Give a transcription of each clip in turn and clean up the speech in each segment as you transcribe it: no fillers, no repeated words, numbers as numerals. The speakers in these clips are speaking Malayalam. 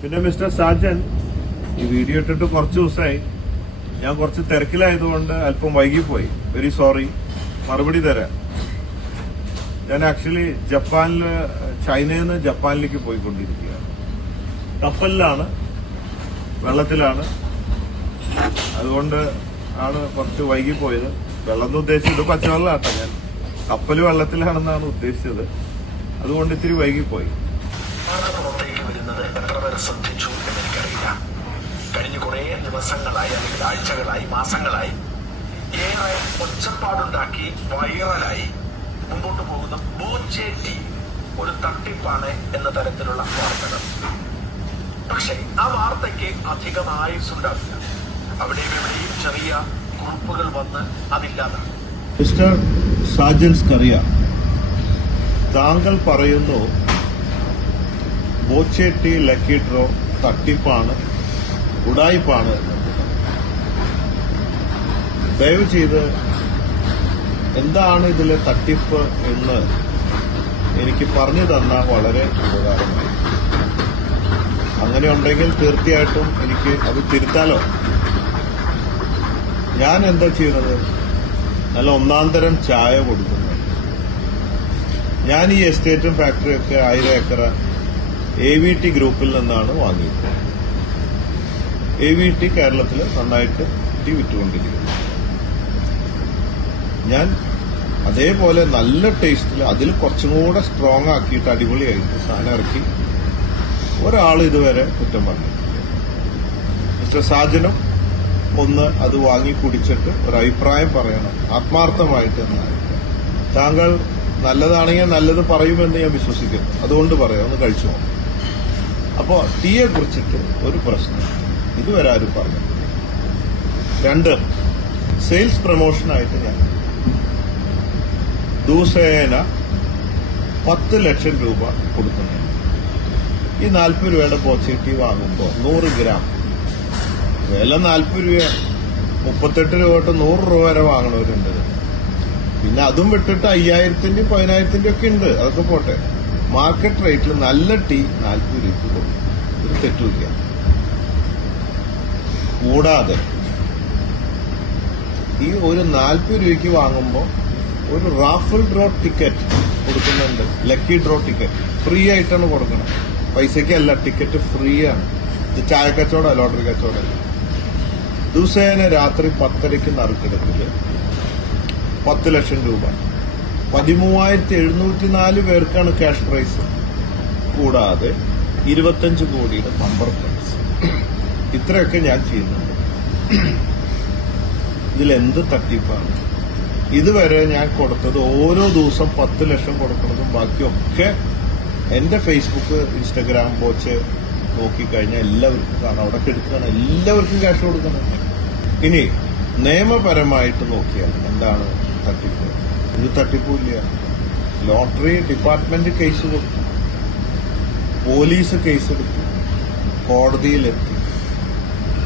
പിന്നെ മിസ്റ്റർ സാജൻ ഈ വീഡിയോ ഇട്ടിട്ട് കുറച്ച് ദിവസമായി. ഞാൻ കുറച്ച് തിരക്കിലായതുകൊണ്ട് അല്പം വൈകിപ്പോയി. Very sorry. മറുപടി തരാം. ഞാൻ ആക്ച്വലി ചൈനയിൽ നിന്ന് ജപ്പാനിലേക്ക് പോയിക്കൊണ്ടിരിക്കുകയാണ്. കപ്പലിലാണ്, വെള്ളത്തിലാണ്. അതുകൊണ്ട് ആണ് കുറച്ച് വൈകിപ്പോയത്. വെള്ളം എന്ന് ഉദ്ദേശിച്ചത് പച്ചവെള്ളമാട്ടോ. ഞാൻ കപ്പൽ വെള്ളത്തിലാണെന്നാണ് ഉദ്ദേശിച്ചത്. അതുകൊണ്ട് ഇത്തിരി വൈകിപ്പോയി. ശ്രദ്ധിച്ചു എന്നെനിക്കറിയില്ല. കഴിഞ്ഞ കുറെ ദിവസങ്ങളായി അല്ലെങ്കിൽ ആഴ്ചകളായി, മാസങ്ങളായി ഏറെ ഒച്ചപ്പാടുണ്ടാക്കി വൈറലായി മുമ്പോട്ട് പോകുന്ന ബോച്ചേട്ടി ഒരു തട്ടിപ്പാണ് എന്ന തരത്തിലുള്ള വാർത്തകൾ. പക്ഷേ ആ വാർത്തയ്ക്ക് അധികം ആയുസ്സുണ്ടാവില്ല. അവിടെയും എവിടെയും ചെറിയ കുറിപ്പുകൾ വന്ന് അതില്ലാതാണ്. മിസ്റ്റർ സാജൻസ് കറിയ, താങ്കൾ പറയുന്നു ബോച്ചേട്ടി ലക്കി ഡ്രോ തട്ടിപ്പാണ്, ഉഡായിപ്പാണ് എന്നത്. ദയവ് ചെയ്ത് എന്താണ് ഇതിലെ തട്ടിപ്പ് എന്ന് എനിക്ക് പറഞ്ഞു തന്നാൽ വളരെ ഉപകാരമായി. അങ്ങനെ ഉണ്ടെങ്കിൽ തീർച്ചയായിട്ടും എനിക്ക് അത് തിരുത്താലോ. ഞാൻ എന്താ ചെയ്യുന്നത്? നല്ല ഒന്നാന്തരം ചായ കൊടുക്കുന്നു. ഞാൻ ഈ എസ്റ്റേറ്റും ഫാക്ടറിയൊക്കെ 1000 ഏക്കർ AVT ഗ്രൂപ്പിൽ നിന്നാണ് വാങ്ങിയത്. AVT കേരളത്തിൽ നന്നായിട്ട് വിറ്റുകൊണ്ടിരിക്കുന്നു. ഞാൻ അതേപോലെ നല്ല ടേസ്റ്റിൽ അതിൽ കുറച്ചും കൂടെ സ്ട്രോങ് ആക്കിയിട്ട് അടിപൊളിയായിട്ട് സാധനം ഇറക്കി ഒരാൾ ഇതുവരെ കുറ്റം പറഞ്ഞിട്ടില്ല. മിസ്റ്റർ സാജനും ഒന്ന് അത് വാങ്ങി കുടിച്ചിട്ട് ഒരു അഭിപ്രായം പറയണം, ആത്മാർത്ഥമായിട്ട് എന്നായിരിക്കും. താങ്കൾ നല്ലതാണെങ്കിൽ നല്ലത് പറയുമെന്ന് ഞാൻ വിശ്വസിക്കുന്നു. അതുകൊണ്ട് പറയാം, ഒന്ന് കഴിച്ചു നോക്കാം. അപ്പോൾ ടീയെ കുറിച്ചിട്ട് ഒരു പ്രശ്നം ഇതുവരെ ആരും പറഞ്ഞു. 2, സെയിൽസ് പ്രൊമോഷനായിട്ട് ഞാൻ ദിവസേന 10 ലക്ഷം രൂപ കൊടുക്കുന്നുണ്ട്. ഈ 40 രൂപയുടെ ബോച്ചേട്ടി വാങ്ങുമ്പോൾ 100 ഗ്രാം വില 40 രൂപയാണ്. 38 രൂപ തൊട്ട് 100 രൂപ വരെ വാങ്ങണവരുണ്ട്. പിന്നെ അതും വിട്ടിട്ട് 5000-ന്റെയും 10,000-ന്റെയും ഒക്കെ ഉണ്ട്. അതൊക്കെ പോട്ടെ. മാർക്കറ്റ് റേറ്റിൽ നല്ല ടീ 40 രൂപയ്ക്ക് കൊടുക്കും. ഒരു തെറ്റുമില്ല. കൂടാതെ ഈ ഒരു 40 രൂപയ്ക്ക് വാങ്ങുമ്പോൾ ഒരു റാഫിൾ ഡ്രോ ടിക്കറ്റ് കൊടുക്കുന്നുണ്ട്. ലക്കി ഡ്രോ ടിക്കറ്റ് ഫ്രീ ആയിട്ടാണ് കൊടുക്കണം. പൈസയ്ക്കല്ല, ടിക്കറ്റ് ഫ്രീ ആണ്. ഇത് ചായ കച്ചവടം, ലോട്ടറി കച്ചവടമല്ല. ദിവസേന രാത്രി 10:30 നറുക്കെടുപ്പില് 10 ലക്ഷം രൂപ 13,704 പേർക്കാണ് ക്യാഷ് പ്രൈസ്. കൂടാതെ 25 കോടിയുടെ ബമ്പർ പ്രൈസ്. ഇത്രയൊക്കെ ഞാൻ ചെയ്യുന്നുണ്ട്. ഇതിലെന്ത് തട്ടിപ്പാണ്? ഇതുവരെ ഞാൻ കൊടുത്തത് ഓരോ ദിവസം 10 ലക്ഷം കൊടുക്കുന്നതും ബാക്കിയൊക്കെ എന്റെ ഫേസ്ബുക്ക്, ഇൻസ്റ്റഗ്രാം പോച്ച് നോക്കിക്കഴിഞ്ഞാൽ എല്ലാവർക്കും കാണാം. അവിടെ എടുക്കണം, എല്ലാവർക്കും ക്യാഷ് കൊടുക്കണം. ഇനി നിയമപരമായിട്ട് നോക്കിയാൽ എന്താണ് തട്ടിപ്പ്? ഒരു തട്ടിപ്പുമില്ല. ലോട്ടറി ഡിപ്പാർട്ട്മെന്റ് കേസ് കൊടുത്തു, പോലീസ് കേസെടുത്തു, കോടതിയിലെത്തി.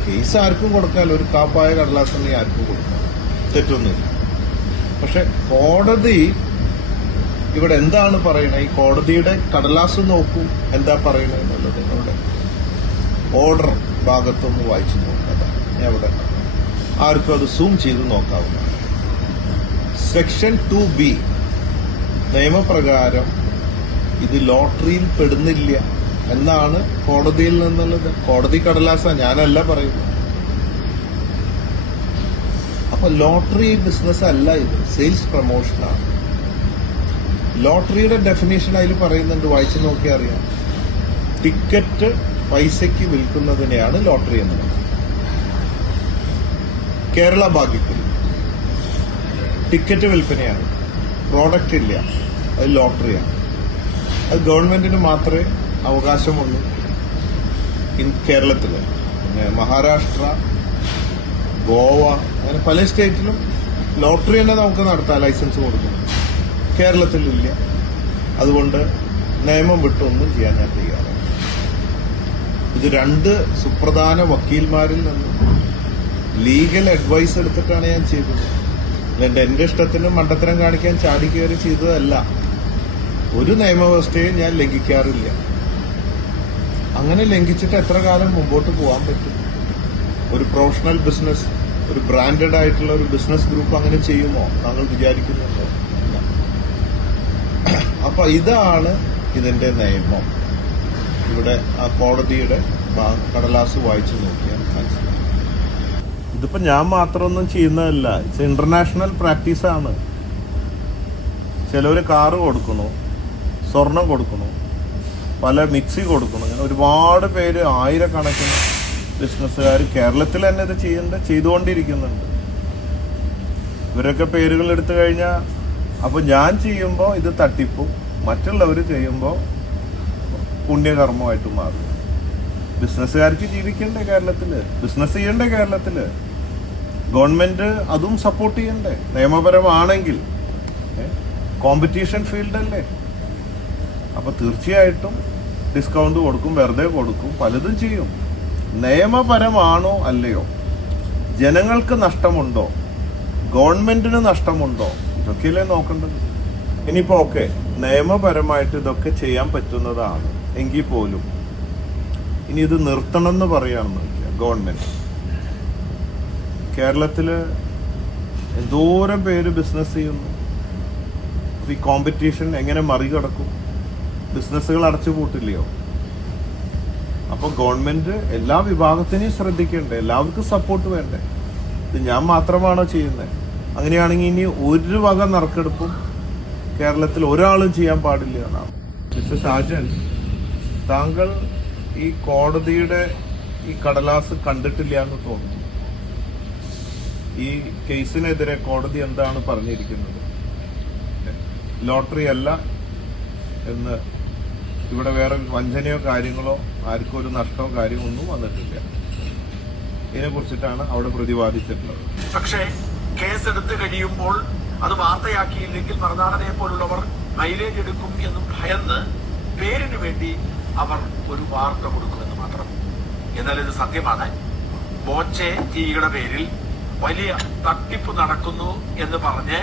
കേസ് ആർക്കും കൊടുക്കാമല്ലോ. ഒരു കാപ്പായ കടലാസെങ്കിൽ ആർക്കും കൊടുക്കാം, തെറ്റൊന്നുമില്ല. പക്ഷെ കോടതി ഇവിടെ എന്താണ് പറയണത്? ഈ കോടതിയുടെ കടലാസ് നോക്കൂ, എന്താ പറയണത് എന്നുള്ളത് അവിടെ ഓർഡർ ഭാഗത്തൊന്ന് വായിച്ചു നോക്കാതെ അവിടെ ആർക്കും അത് സൂം ചെയ്ത് നോക്കാവുന്നതാണ്. സെക്ഷൻ 2B നിയമപ്രകാരം ഇത് ലോട്ടറിയിൽ പെടുന്നില്ല എന്നാണ് കോടതിയിൽ നിന്നുള്ളത്. കോടതി കടലാസ, ഞാനല്ല പറയുന്നത്. അപ്പൊ ലോട്ടറി ബിസിനസ് അല്ല ഇത്, സെയിൽസ് പ്രൊമോഷനാണ്. ലോട്ടറിയുടെ ഡെഫിനേഷൻ അതിൽ പറയുന്നുണ്ട്, വായിച്ചു നോക്കിയാൽ അറിയാം. ടിക്കറ്റ് പൈസയ്ക്ക് വിൽക്കുന്നതിനെയാണ് ലോട്ടറി എന്നുള്ളത്. കേരള ഭാഗ്യത്തിൽ ടിക്കറ്റ് വിൽപ്പനയാണ്, പ്രോഡക്റ്റ് ഇല്ല, അത് ലോട്ടറിയാണ്. അത് ഗവൺമെന്റിന് മാത്രമേ അവകാശമുള്ളൂ കേരളത്തില്. പിന്നെ മഹാരാഷ്ട്ര, ഗോവ, അങ്ങനെ പല സ്റ്റേറ്റിലും ലോട്ടറി തന്നെ നമുക്ക് നടത്താം, ലൈസൻസ് കൊടുക്കണം. കേരളത്തിലില്ല. അതുകൊണ്ട് നിയമം വിട്ടൊന്നും ചെയ്യാൻ ഞാൻ തയ്യാറാണ്. ഇത് 2 സുപ്രധാന വക്കീൽമാരിൽ നിന്ന് ലീഗൽ അഡ്വൈസ് എടുത്തിട്ടാണ് ഞാൻ ചെയ്തത്. എന്റെ ഇഷ്ടത്തിന് മണ്ടത്തരം കാണിക്കാൻ ചാടി കയറി ചെയ്തതല്ല. ഒരു നിയമവ്യവസ്ഥയും ഞാൻ ലംഘിക്കാറില്ല. അങ്ങനെ ലംഘിച്ചിട്ട് എത്ര കാലം മുമ്പോട്ട് പോകാൻ പറ്റും? ഒരു പ്രൊഫഷണൽ ബിസിനസ്, ഒരു ബ്രാൻഡഡ് ആയിട്ടുള്ള ഒരു ബിസിനസ് ഗ്രൂപ്പ് അങ്ങനെ ചെയ്യുമോ താങ്കൾ വിചാരിക്കുന്നുണ്ടോ? ഇല്ല. അപ്പൊ ഇതാണ് ഇതിന്റെ നിയമം. ഇവിടെ ആ കോടതിയുടെ കടലാസ് വായിച്ചു നോക്കിയാൽ മനസ്സിലാവും. ഇതിപ്പോ ഞാൻ മാത്രമൊന്നും ചെയ്യുന്നതല്ല, ഇറ്റ്സ് ഇന്റർനാഷണൽ പ്രാക്ടീസാണ്. ചിലവര് കാറ് കൊടുക്കണു, സ്വർണം കൊടുക്കണു, പല മിക്സി കൊടുക്കണം. അങ്ങനെ ഒരുപാട് പേര്, ആയിരക്കണക്കിന് ബിസിനസ്സുകാർ കേരളത്തിൽ തന്നെ ഇത് ചെയ്തുകൊണ്ടിരിക്കുന്നുണ്ട്. ഇവരൊക്കെ പേരുകൾ എടുത്തു കഴിഞ്ഞാൽ അപ്പൊ ഞാൻ ചെയ്യുമ്പോൾ ഇത് തട്ടിപ്പും, മറ്റുള്ളവർ ചെയ്യുമ്പോൾ പുണ്യകർമ്മമായിട്ട് മാറും. ബിസിനസ്സുകാർക്ക് ജീവിക്കണ്ടേ കേരളത്തില്, ബിസിനസ് ചെയ്യണ്ടേ കേരളത്തില്, ഗവൺമെന്റ് അതും സപ്പോർട്ട് ചെയ്യണ്ടേ നിയമപരമാണെങ്കിൽ. കോമ്പറ്റീഷൻ ഫീൽഡല്ലേ. അപ്പൊ തീർച്ചയായിട്ടും ഡിസ്കൗണ്ട് കൊടുക്കും, വെറുതെ കൊടുക്കും, പലതും ചെയ്യും. നിയമപരമാണോ അല്ലയോ, ജനങ്ങൾക്ക് നഷ്ടമുണ്ടോ, ഗവൺമെന്റിന് നഷ്ടമുണ്ടോ, ഇതൊക്കെയല്ലേ നോക്കേണ്ടത്. ഇനിയിപ്പോ ഓക്കെ, നിയമപരമായിട്ട് ഇതൊക്കെ ചെയ്യാൻ പറ്റുന്നതാണ് എങ്കിൽ പോലും ഇനി ഇത് നിർത്തണം എന്ന് പറയുകയാണെന്ന് വെച്ചാൽ ഗവൺമെന്റ്, കേരളത്തില് എന്തോരം പേര് ബിസിനസ് ചെയ്യുന്നു. ഈ കോമ്പറ്റീഷൻ എങ്ങനെ മറികടക്കും? ബിസിനസ്സുകൾ അടച്ചുപൂട്ടില്ലയോ? അപ്പൊ ഗവൺമെന്റ് എല്ലാ വിഭാഗത്തിനെയും ശ്രദ്ധിക്കണ്ടേ, എല്ലാവർക്കും സപ്പോർട്ട് വേണ്ടേ? ഇത് ഞാൻ മാത്രമാണോ ചെയ്യുന്നത്? അങ്ങനെയാണെങ്കിൽ ഇനി ഒരു വക നറുക്കെടുപ്പും കേരളത്തിൽ ഒരാളും ചെയ്യാൻ പാടില്ല എന്നാണ്. മിസ്റ്റർ ഷാജൻ, താങ്കൾ ഈ കോടതിയുടെ ഈ കടലാസ് കണ്ടിട്ടില്ല എന്ന് തോന്നുന്നു. ഈ കേസിനെതിരെ കോടതി എന്താണ് പറഞ്ഞിരിക്കുന്നത്? ലോട്ടറി അല്ല എന്ന്, ഇവിടെ വേറെ വഞ്ചനയോ കാര്യങ്ങളോ ആർക്കും ഒരു നഷ്ടമോ കാര്യമോ ഒന്നും വന്നിട്ടില്ല. ഇതിനെ കുറിച്ചിട്ടാണ് അവിടെ പ്രതിപാദിച്ചിട്ടുള്ളത്. പക്ഷേ കേസെടുത്ത് കഴിയുമ്പോൾ അത് വാർത്തയാക്കിയില്ലെങ്കിൽ മറുനാടനെ പോലുള്ളവർ മൈലേജ് എടുക്കും എന്ന് ഭയന്ന് പേരിന് വേണ്ടി അവർ ഒരു വാർത്ത കൊടുക്കുമെന്ന് മാത്രം. എന്നാൽ ഇത് സത്യമാണ്. ബോച്ചെ ടീയുടെ പേരിൽ വലിയ തട്ടിപ്പ് നടക്കുന്നു എന്ന് പറഞ്ഞ്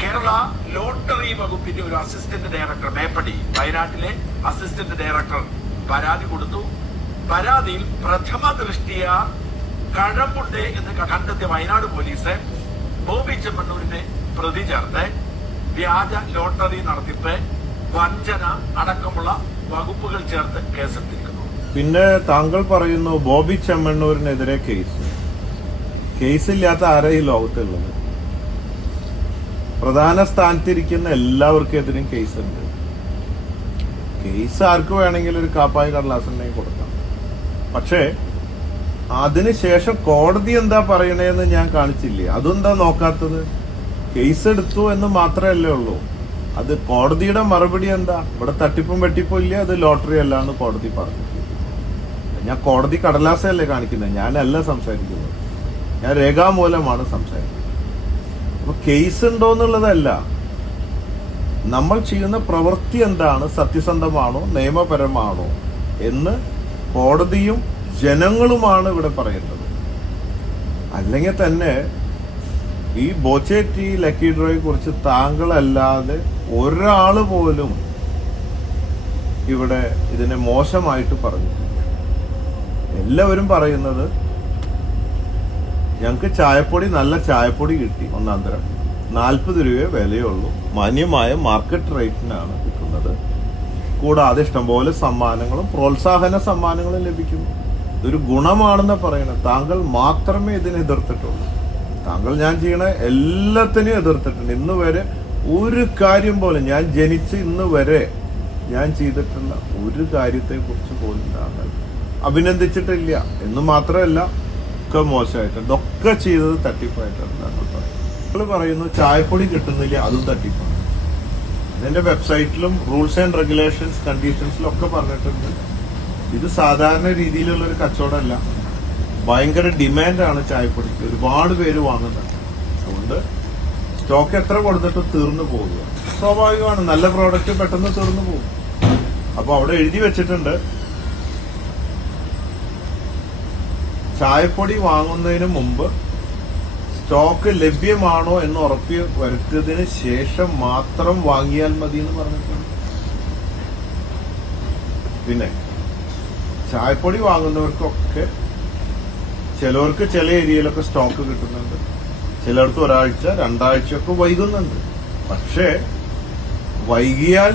കേരള ലോട്ടറി വകുപ്പിന്റെ ഒരു അസിസ്റ്റന്റ് ഡയറക്ടർ, മേപ്പടി, വയനാട്ടിലെ അസിസ്റ്റന്റ് ഡയറക്ടർ പരാതി കൊടുത്തു. പരാതിയിൽ പ്രഥമ ദൃഷ്ടിയ കഴമ്പുണ്ട് എന്ന് കണ്ടെത്തിയ വയനാട് പോലീസ് ബോബി ചെമ്മണ്ണൂരിനെ പ്രതി ചേർത്ത് വ്യാജ ലോട്ടറി നടത്തിപ്പ്, വഞ്ചന അടക്കമുള്ള വകുപ്പുകൾ ചേർത്ത് കേസെടുത്തിരിക്കുന്നു. പിന്നെ താങ്കൾ പറയുന്നു ബോബി ചെമ്മണ്ണൂരിനെതിരെ കേസില്ലാത്ത ആരാ ഈ ലോകത്തുള്ളത്? പ്രധാന സ്ഥാനത്തിരിക്കുന്ന എല്ലാവർക്കെതിരും കേസുണ്ട്. കേസ് ആർക്ക് വേണമെങ്കിലും ഒരു കാപ്പായ കടലാസുണ്ടെങ്കിൽ കൊടുക്കാം. പക്ഷേ അതിനുശേഷം കോടതി എന്താ പറയണേന്ന് ഞാൻ കാണിച്ചില്ലേ? അതെന്താ നോക്കാത്തത്? കേസ് എടുത്തു എന്ന് മാത്രമല്ലേ ഉള്ളൂ. അത് കോടതിയുടെ മറുപടി എന്താ? ഇവിടെ തട്ടിപ്പും വെട്ടിപ്പും ഇല്ല, അത് ലോട്ടറി അല്ല എന്ന് കോടതി പറഞ്ഞു. ഞാൻ കോടതി കടലാസല്ലേ കാണിക്കുന്നത്, ഞാനല്ല സംസാരിക്കുന്നത്. ഞാൻ രേഖാമൂലമാണ് സംസാരിക്കുന്നത്. അപ്പൊ കേസ് ഉണ്ടോ എന്നുള്ളതല്ല, നമ്മൾ ചെയ്യുന്ന പ്രവൃത്തി എന്താണ്, സത്യസന്ധമാണോ നിയമപരമാണോ എന്ന് കോടതിയും ജനങ്ങളുമാണ് ഇവിടെ പറയേണ്ടത്. അല്ലെങ്കിൽ തന്നെ ഈ ബോച്ചെ ടി ലക്കി ഡ്രോയെ കുറിച്ച് താങ്കളല്ലാതെ ഒരാള് പോലും ഇവിടെ ഇതിനെ മോശമായിട്ട് പറഞ്ഞിട്ടില്ല. എല്ലാവരും പറയുന്നത് ഞങ്ങൾക്ക് ചായപ്പൊടി, നല്ല ചായപ്പൊടി കിട്ടി, ഒന്നാം തരം, 40 രൂപയെ വിലയുള്ളൂ, മാന്യമായ മാർക്കറ്റ് റേറ്റിനാണ് കിട്ടുന്നത്. കൂടാതെ ഇഷ്ടംപോലെ സമ്മാനങ്ങളും പ്രോത്സാഹന സമ്മാനങ്ങളും ലഭിക്കുന്നു. ഇതൊരു ഗുണമാണെന്ന് പറയണം. താങ്കൾ മാത്രമേ ഇതിനെ എതിർത്തിട്ടുള്ളൂ. താങ്കൾ ഞാൻ ചെയ്യണ എല്ലാത്തിനെയും എതിർത്തിട്ടുണ്ട്. ഇന്ന് വരെ ഒരു കാര്യം പോലും, ഞാൻ ജനിച്ച് ഇന്ന് വരെ ഞാൻ ചെയ്തിട്ടുള്ള ഒരു കാര്യത്തെ കുറിച്ച് പോലും താങ്കൾ അഭിനന്ദിച്ചിട്ടില്ല. എന്ന് മാത്രമല്ല, ഒക്കെ മോശമായിട്ട്, ഇതൊക്കെ ചെയ്തത് തട്ടിപ്പായിട്ടാണ് താങ്കൾ പറയുന്നത്. താങ്കൾ പറയുന്നു ചായപ്പൊടി കിട്ടുന്നില്ല, അതും തട്ടിപ്പാണ്. ഇതിന്റെ വെബ്സൈറ്റിലും റൂൾസ് ആൻഡ് റെഗുലേഷൻസ് കണ്ടീഷൻസിലും ഒക്കെ പറഞ്ഞിട്ടുണ്ട്. ഇത് സാധാരണ രീതിയിലുള്ള ഒരു കച്ചവടമല്ല. ഭയങ്കര ഡിമാൻഡാണ് ചായപ്പൊടിക്ക്, ഒരുപാട് പേര് വാങ്ങുന്നുണ്ട്. അതുകൊണ്ട് സ്റ്റോക്ക് എത്ര കൊടുത്തിട്ടും തീർന്നു പോകുക സ്വാഭാവികമാണ്. നല്ല പ്രോഡക്റ്റ് പെട്ടെന്ന് തീർന്നു പോകും. അപ്പൊ അവിടെ എഴുതി വെച്ചിട്ടുണ്ട്, ചായപ്പൊടി വാങ്ങുന്നതിന് മുമ്പ് സ്റ്റോക്ക് ലഭ്യമാണോ എന്ന് ഉറപ്പി വരുത്തിയതിന് ശേഷം മാത്രം വാങ്ങിയാൽ മതി എന്ന് പറഞ്ഞിട്ടുണ്ട്. പിന്നെ ചായപ്പൊടി വാങ്ങുന്നവർക്കൊക്കെ ചിലവർക്ക് ചില ഏരിയയിലൊക്കെ സ്റ്റോക്ക് കിട്ടുന്നുണ്ട്, ചിലർക്ക് ഒരാഴ്ച 2 ആഴ്ചയൊക്കെ വൈകുന്നുണ്ട്. പക്ഷേ വൈകിയാൽ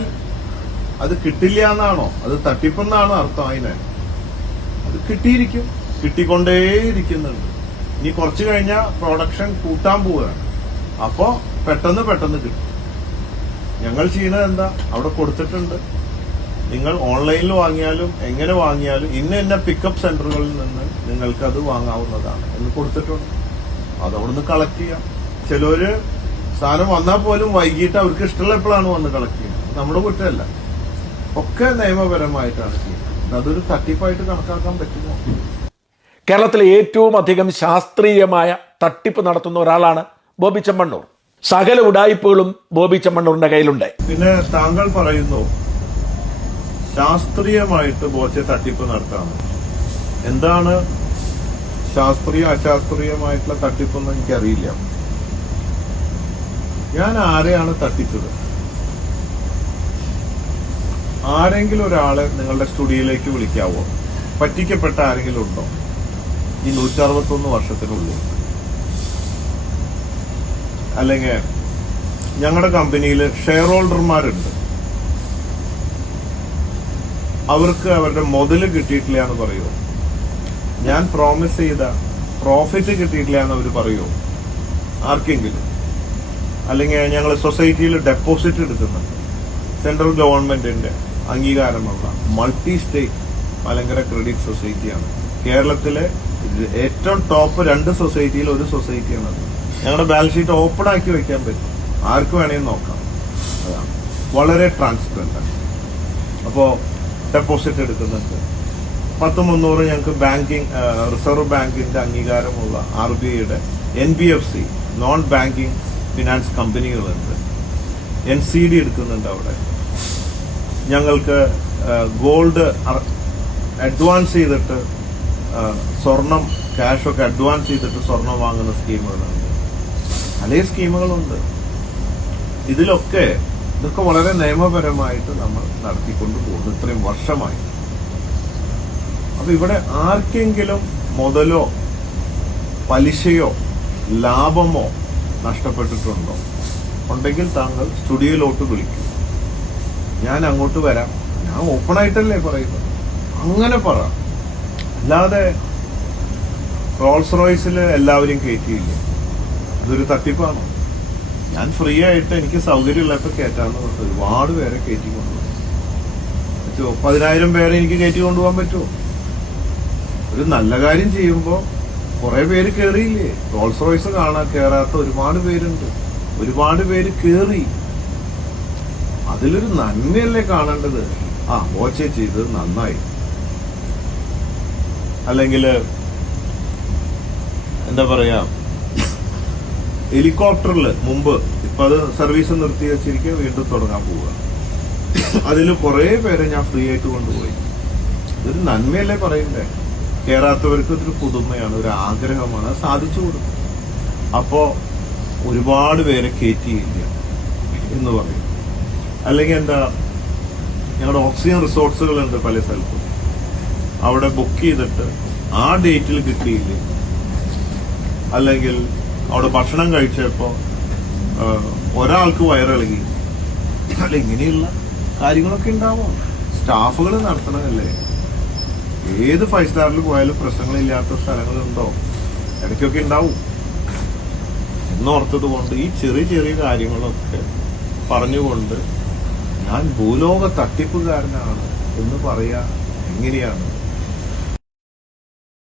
അത് കിട്ടില്ല എന്നാണോ, അത് തട്ടിപ്പെന്നാണോ അർത്ഥം? അതിന് അത് കിട്ടിയിരിക്കും, കിട്ടിക്കൊണ്ടേയിരിക്കുന്നുണ്ട്. ഇനി കുറച്ച് കഴിഞ്ഞാൽ പ്രൊഡക്ഷൻ കൂട്ടാൻ പോവുകയാണ്. അപ്പോ പെട്ടെന്ന് കിട്ടും. ഞങ്ങൾ ചെയ്യുന്നത് എന്താ, അവിടെ കൊടുത്തിട്ടുണ്ട്. നിങ്ങൾ ഓൺലൈനിൽ വാങ്ങിയാലും എങ്ങനെ വാങ്ങിയാലും ഇന്ന പിക്കപ്പ് സെന്ററുകളിൽ നിന്ന് നിങ്ങൾക്ക് അത് വാങ്ങാവുന്നതാണ് എന്ന് കൊടുത്തിട്ടുണ്ട്. അതവിടുന്ന് കളക്ട് ചെയ്യാം. ചിലര് സാധനം വന്നാൽ പോലും വൈകിട്ട് അവർക്ക് ഇഷ്ടമുള്ള എപ്പോഴാണ് വന്ന് കളക്ട് ചെയ്യുന്നത്. നമ്മുടെ കുറ്റമല്ല, ഒക്കെ നിയമപരമായിട്ടാണ് ചെയ്യുന്നത്. അതൊരു തട്ടിപ്പായിട്ട് കണക്കാക്കാൻ പറ്റുമോ? കേരളത്തിലെ ഏറ്റവും അധികം ശാസ്ത്രീയമായ തട്ടിപ്പ് നടത്തുന്ന ഒരാളാണ് ബോബി ചെമ്മണ്ണൂർ. സകല ഉഡായിപ്പുകളും ബോബി ചെമ്മണ്ണൂരിന്റെ കയ്യിലുണ്ട്. പിന്നെ താങ്കൾ പറയുന്നു ശാസ്ത്രീയമായിട്ട് ബോച്ചെ തട്ടിപ്പ് നടത്താമെന്ന്. എന്താണ് ശാസ്ത്രീയ അശാസ്ത്രീയമായിട്ടുള്ള തട്ടിപ്പെന്ന് എനിക്കറിയില്ല. ഞാൻ ആരെയാണ് തട്ടിച്ചത്? ആരെങ്കിലും ഒരാളെ നിങ്ങളുടെ സ്റ്റുഡിയോയിലേക്ക് വിളിക്കാവോ? പറ്റിക്കപ്പെട്ട ആരെങ്കിലും ഉണ്ടോ ഈ 161 വർഷത്തിനുള്ളിൽ? അല്ലെങ്കിൽ ഞങ്ങളുടെ കമ്പനിയിൽ ഷെയർ ഹോൾഡർമാരുണ്ട്, അവർക്ക് അവരുടെ മുതല് കിട്ടിയിട്ടില്ല എന്ന് പറയുമോ? ഞാൻ പ്രോമിസ് ചെയ്ത പ്രോഫിറ്റ് കിട്ടിയിട്ടില്ല എന്ന് അവർ പറയുമോ ആർക്കെങ്കിലും? അല്ലെങ്കിൽ ഞങ്ങൾ സൊസൈറ്റിയിൽ ഡെപ്പോസിറ്റ് എടുക്കുന്നുണ്ട്, സെൻട്രൽ ഗവൺമെന്റിന്റെ അംഗീകാരമുള്ള മൾട്ടി സ്റ്റേറ്റ് മലങ്കര ക്രെഡിറ്റ് സൊസൈറ്റിയാണ്. കേരളത്തിലെ ഏറ്റവും ടോപ്പ് 2 സൊസൈറ്റിയിൽ ഒരു സൊസൈറ്റിയാണ്. ഞങ്ങളുടെ ബാലൻസ് ഷീറ്റ് ഓപ്പൺ ആക്കി വെക്കാൻ പറ്റും, ആർക്ക് വേണമെങ്കിൽ നോക്കാം. അതാണ് വളരെ ട്രാൻസ്പെറന്റ് ആണ്. അപ്പോ ഡെപ്പോസിറ്റ് എടുക്കുന്നുണ്ട് 10-300. ഞങ്ങൾക്ക് ബാങ്കിങ് റിസർവ് ബാങ്കിന്റെ അംഗീകാരമുള്ള RBIയുടെ NBFC നോൺ ബാങ്കിങ് ഫിനാൻസ് കമ്പനികളുണ്ട്. NCD എടുക്കുന്നുണ്ട് അവിടെ. ഞങ്ങൾക്ക് ഗോൾഡ് അഡ്വാൻസ് ചെയ്തിട്ട് സ്വർണം ക്യാഷൊക്കെ അഡ്വാൻസ് ചെയ്തിട്ട് സ്വർണം വാങ്ങുന്ന സ്കീമുകളുണ്ട്, പല സ്കീമുകളുണ്ട്. ഇതൊക്കെ വളരെ നിയമപരമായിട്ട് നമ്മൾ നടത്തിക്കൊണ്ട് പോകുന്നു ഇത്രയും വർഷമായി. അപ്പൊ ഇവിടെ ആർക്കെങ്കിലും മുതലോ പലിശയോ ലാഭമോ നഷ്ടപ്പെട്ടിട്ടുണ്ടോ? ഉണ്ടെങ്കിൽ താങ്കൾ സ്റ്റുഡിയോയിലോട്ട് വിളിക്കും, ഞാൻ അങ്ങോട്ട് വരാം. ഞാൻ ഓപ്പൺ ആയിട്ടല്ലേ പറയുന്നത്, അങ്ങനെ പറ. അല്ലാതെ റോൾസ് റോയ്സിൽ എല്ലാവരും കയറ്റിയില്ലേ, ഇതൊരു തട്ടിപ്പാണോ? ഞാൻ ഫ്രീ ആയിട്ട് എനിക്ക് സൗകര്യമുള്ളപ്പോൾ കയറ്റാന്ന് പറഞ്ഞു ഒരുപാട് പേരെ കയറ്റി കൊണ്ടുപോകും. 10,000 പേരെ എനിക്ക് കയറ്റി കൊണ്ടുപോകാൻ പറ്റുമോ? ഒരു നല്ല കാര്യം ചെയ്യുമ്പോൾ കുറെ പേര് കയറിയില്ലേ? റോൾസ് റോയ്സ് കയറാത്ത ഒരുപാട് പേരുണ്ട്, ഒരുപാട് പേര് കയറി. അതിലൊരു നന്മയല്ലേ കാണേണ്ടത്? ബോച്ചെ ചെയ്തത് നന്നായി. അല്ലെങ്കിൽ എന്താ പറയാ, ഹെലികോപ്റ്ററിൽ മുമ്പ്, ഇപ്പൊ അത് സർവീസ് നിർത്തി വെച്ചിരിക്കുക, വീണ്ടും തുടങ്ങാൻ പോവുക. അതിൽ കുറെ പേരെ ഞാൻ ഫ്രീ ആയിട്ട് കൊണ്ടുപോയി. ഇതൊരു നന്മയല്ലേ പറയണ്ടേ? കേറാത്തവർക്ക് ഇതൊരു പുതുമയാണ്, ഒരു ആഗ്രഹമാണ്, അത് സാധിച്ചു കൊടുക്കും. അപ്പോ ഒരുപാട് പേരെ കയറ്റിയില്ല എന്ന് പറയും. അല്ലെങ്കിൽ എന്താ, ഞങ്ങളുടെ ഓക്സിജൻ റിസോർട്സുകളുണ്ട് പല സ്ഥലത്തും, അവിടെ ബുക്ക് ചെയ്തിട്ട് ആ ഡേറ്റിൽ കിട്ടിയില്ല. അല്ലെങ്കിൽ അവിടെ ഭക്ഷണം കഴിച്ചപ്പോ ഒരാൾക്ക് വയറിളകി. അല്ല, ഇങ്ങനെയുള്ള കാര്യങ്ങളൊക്കെ ഉണ്ടാവും. സ്റ്റാഫുകൾ നടത്തണമല്ലേ? ഏത് 5 സ്റ്റാറിൽ പോയാലും പ്രശ്നങ്ങളില്ലാത്ത സ്ഥലങ്ങളുണ്ടോ? ഇടയ്ക്കൊക്കെ ഉണ്ടാവും. എന്നോർത്തത് കൊണ്ട് ഈ ചെറിയ ചെറിയ കാര്യങ്ങളൊക്കെ പറഞ്ഞുകൊണ്ട് ഞാൻ ഭൂലോക തട്ടിപ്പുകാരനാണ് എന്ന് പറയാ എങ്ങനെയാണ്?